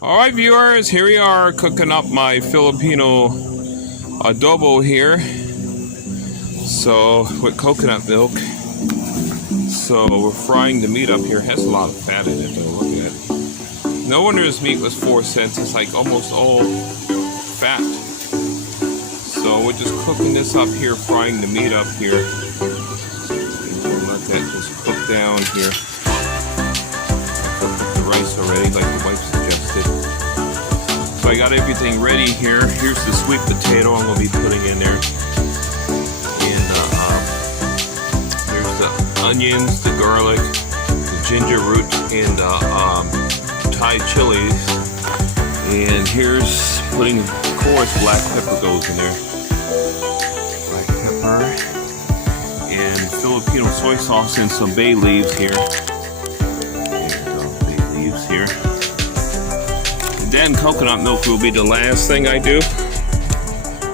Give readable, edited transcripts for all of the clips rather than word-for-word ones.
Alright viewers, here we are cooking up my Filipino adobo here. So with coconut milk. So we're frying the meat up here. It has a lot of fat in it though, look at it. No wonder this meat was 4 cents, it's like almost all fat. So we're just cooking this up here, frying the meat up here. Let that just cook down here. Cooked the rice already like the wife suggested. So I got everything ready here. Here's the sweet potato I'm going to be putting in there. And there's the onions, the garlic, the ginger root, and Thai chilies. And here's putting, of course, black pepper goes in there. Black pepper. And Filipino soy sauce and some bay leaves here. Bay leaves here. Then coconut milk will be the last thing I do.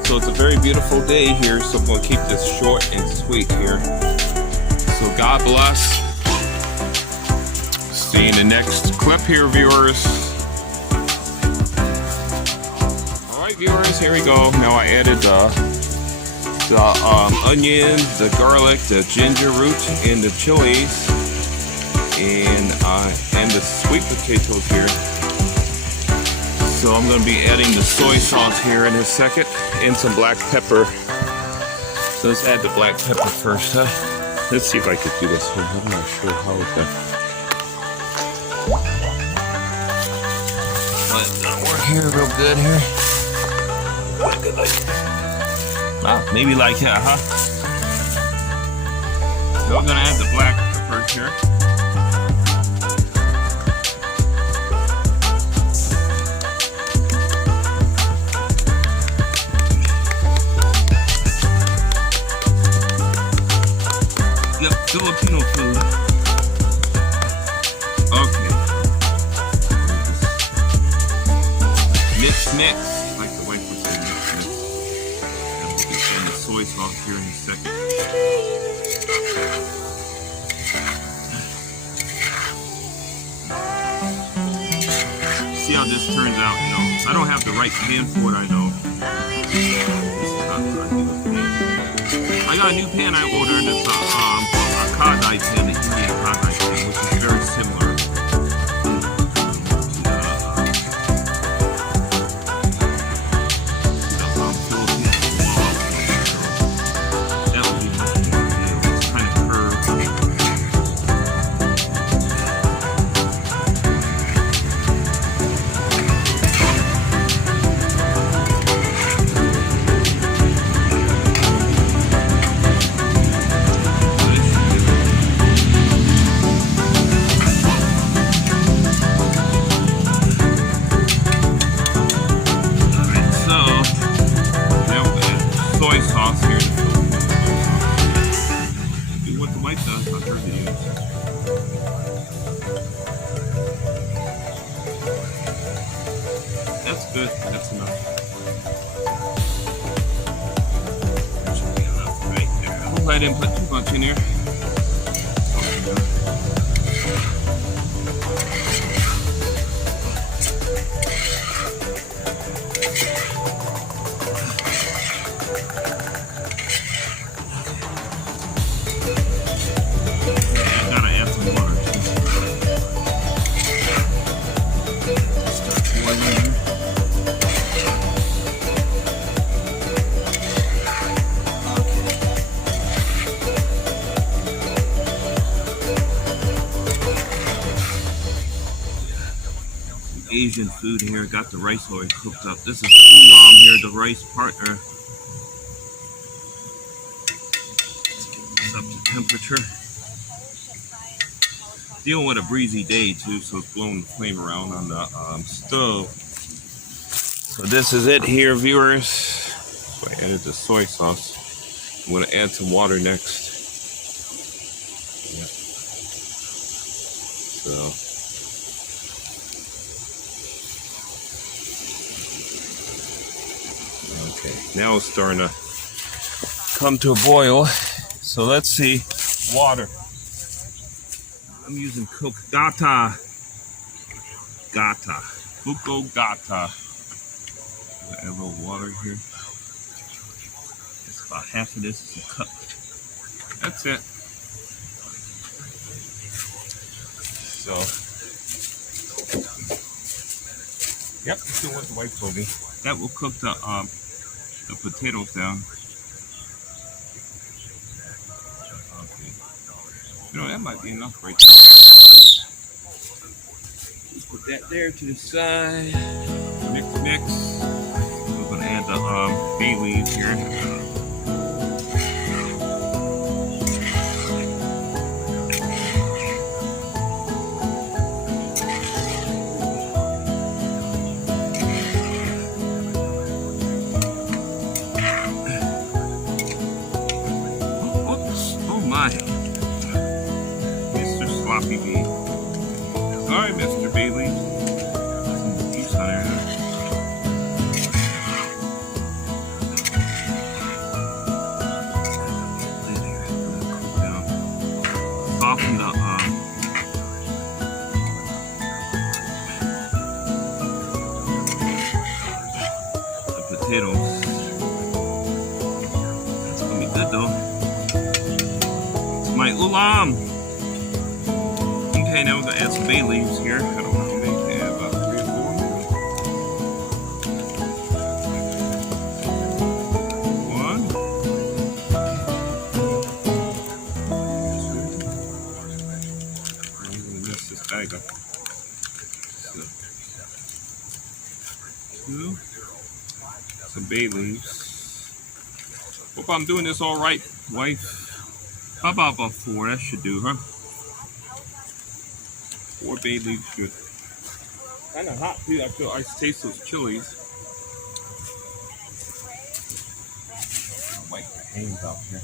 So it's a very beautiful day here, so I'm going to keep this short and sweet here. So God bless. See you in the next clip here, viewers. Alright viewers, here we go. Now I added the onions, the garlic, the ginger root, and the chilies, and the sweet potatoes here. So I'm going to be adding the soy sauce here in a second, and some black pepper. So let's add the black pepper first, huh? Let's see if I could do this one. I'm not sure how it's done. But it doesn't work here real good here. Maybe like that, huh? So I'm going to add the black peppers here. Filipino food. Okay. Mix, like the wife would say, mix. And we'll be adding the soy sauce here in a second. See how this turns out, you know. I don't have the right pan for it, I know. This is not what I do with pan. I got a new pan I ordered. It's a Kano pan, the Indian Kano pan, which is very similar to Philippine ulam. That would be much more ideal. It's kind of curved. Soy sauce here. Do what the wife does, not her to use. That's good. That's enough. That should be enough right there. I hope I didn't put too much in here. Asian food here. Got the rice already cooked up. This is ulam here, the rice partner. Let's get this up to temperature. Dealing with a breezy day too, so it's blowing the flame around on the stove. So this is it here, viewers. So I added the soy sauce. I'm going to add some water next. Yep. So. Okay, now it's starting to come to a boil. So let's see. Water. I'm using Coke. Gata. Buko gata. Add a little water here. It's about half of this is a cup. That's it. So, yep, this is what the wife told me. That will cook the potatoes down. Okay. You know, that might be enough right there. Just put that there to the side. Mix. We're gonna add the bay leaves here. Mr. Sloppy B. Sorry, Mr. Bailey. He's on there now. Soften the potatoes. It's gonna be good though. My ulam. Okay, now we're gonna add some bay leaves here. I don't know how many to add, about 3 or 4. 1. 2. I'm gonna mess this bag up. 2. Some bay leaves. Hope I'm doing this all right, wife. How about 4? That should do, huh? 4 bay leaves should. Kind of hot too. I taste those chilies. I'll wipe my hands out here.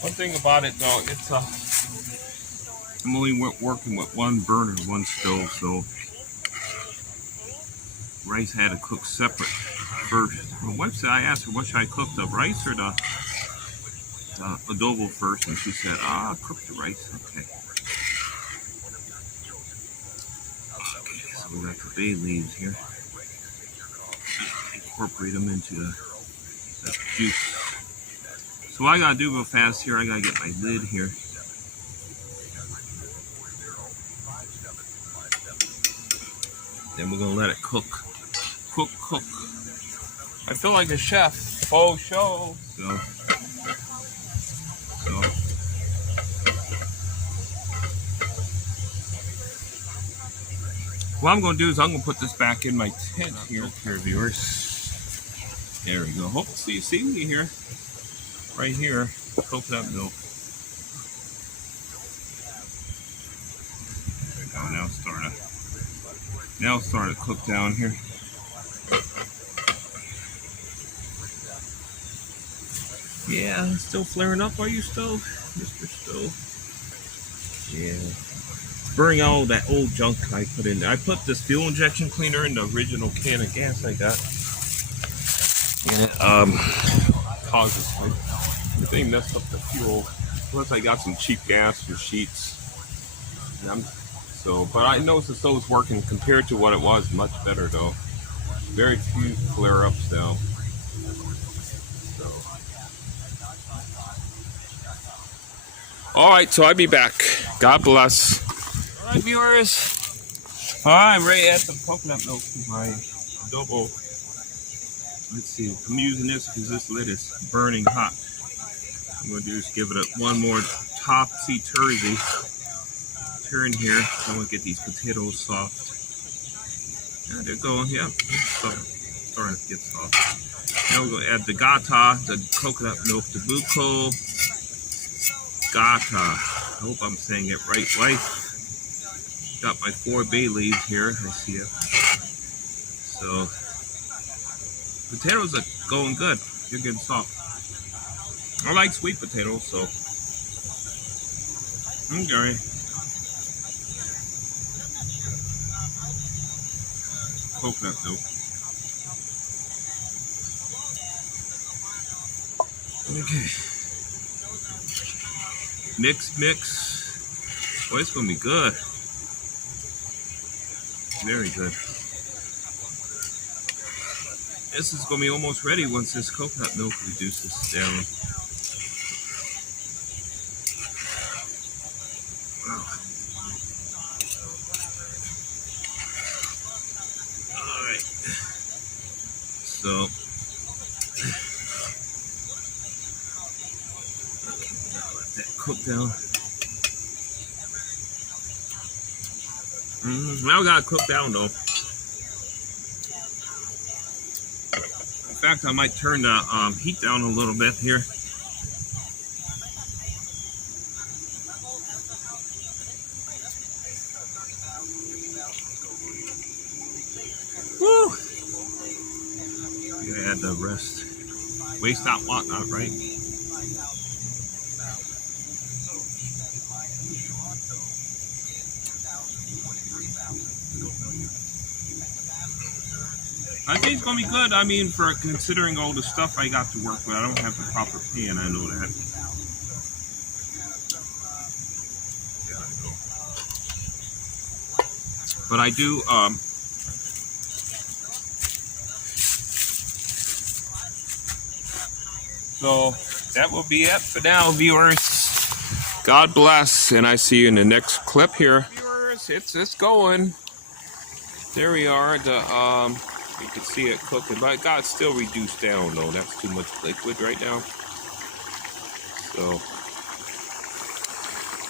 One thing about it though, it's I'm only working with one burner, one stove, so rice had to cook separate first. My wife said, I asked her, what should I cook, the rice or the adobo first? And she said, I'll cook the rice. Okay. Okay, so we got the bay leaves here. Incorporate them into the juice. So what I gotta do real fast here, I gotta get my lid here. Then we're gonna let it cook. Cook. I feel like a chef. Faux show. So what I'm gonna do is I'm gonna put this back in my tent here, viewers. There we go. Hope you see me here. Right here. Coconut milk. There we go. Now it's starting to cook down here. Yeah, still flaring up, are you, Stove? Mr. Stove. Yeah. It's burning all that old junk I put in there. I put this fuel injection cleaner in the original can of gas I got. And it causes the thing messed up the fuel. Plus I got some cheap gas for sheets. But I noticed the stove's working compared to what it was, much better though. Very few flare-ups now. Alright, so I'll be back. God bless. Alright, viewers. I'm ready to add some coconut milk to my adobo. Let's see, I'm using this because this lid is burning hot. I'm going to do is give it one more topsy-turvy turn here. I'm going to get these potatoes soft. Yeah, they're going, yeah. Starting to get soft. Now we're going to add the gata, the coconut milk, the buko gata. I hope I'm saying it right. Wife, got my 4 bay leaves here. I see it. So, potatoes are going good. They're getting soft. I like sweet potatoes, so. Okay. Coconut milk. Okay. Mix, mix. Oh, it's gonna be good. Very good. This is gonna be almost ready once this coconut milk reduces down. Wow. All right. So. Let that cook down. Now we gotta cook down though. In fact, I might turn the heat down a little bit here. Woo! You gotta add the rest. Waste not, want not, right? I think it's gonna be good. I mean, for considering all the stuff I got to work with, I don't have the proper pan. I know that. But I do. So that will be it for now, viewers. God bless, and I see you in the next clip here. Viewers, it's going. There we are. The you can see it cooking, but it got still reduced down though. That's too much liquid right now. So,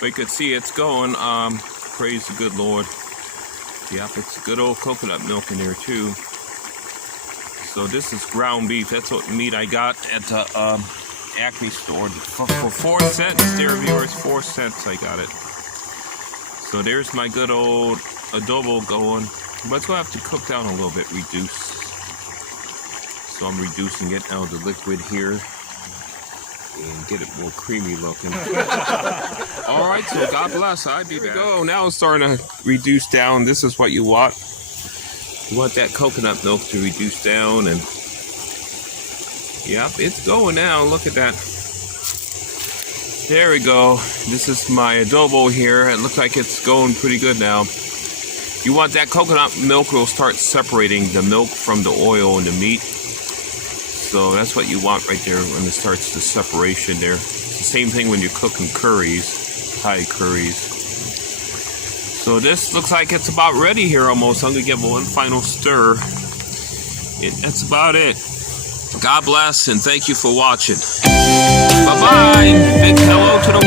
but you can see it's going. Praise the good Lord. Yep, it's good old coconut milk in there too. So this is ground beef. That's what meat I got at the Acme store for 4 cents. There, viewers, 4 cents I got it. So there's my good old adobo going. But it's going to have to cook down a little bit, reduce. So I'm reducing it now, the liquid here. And get it more creamy looking. Alright, so God bless. I'll be back. Go. Now it's starting to reduce down. This is what you want. You want that coconut milk to reduce down. And yep, it's going now. Look at that. There we go. This is my adobo here. It looks like it's going pretty good now. You want that coconut milk will start separating the milk from the oil and the meat. So that's what you want right there when it starts the separation there. It's the same thing when you're cooking curries, Thai curries. So this looks like it's about ready here almost. I'm going to give one final stir. That's about it. God bless and thank you for watching. Bye-bye. Big hello to the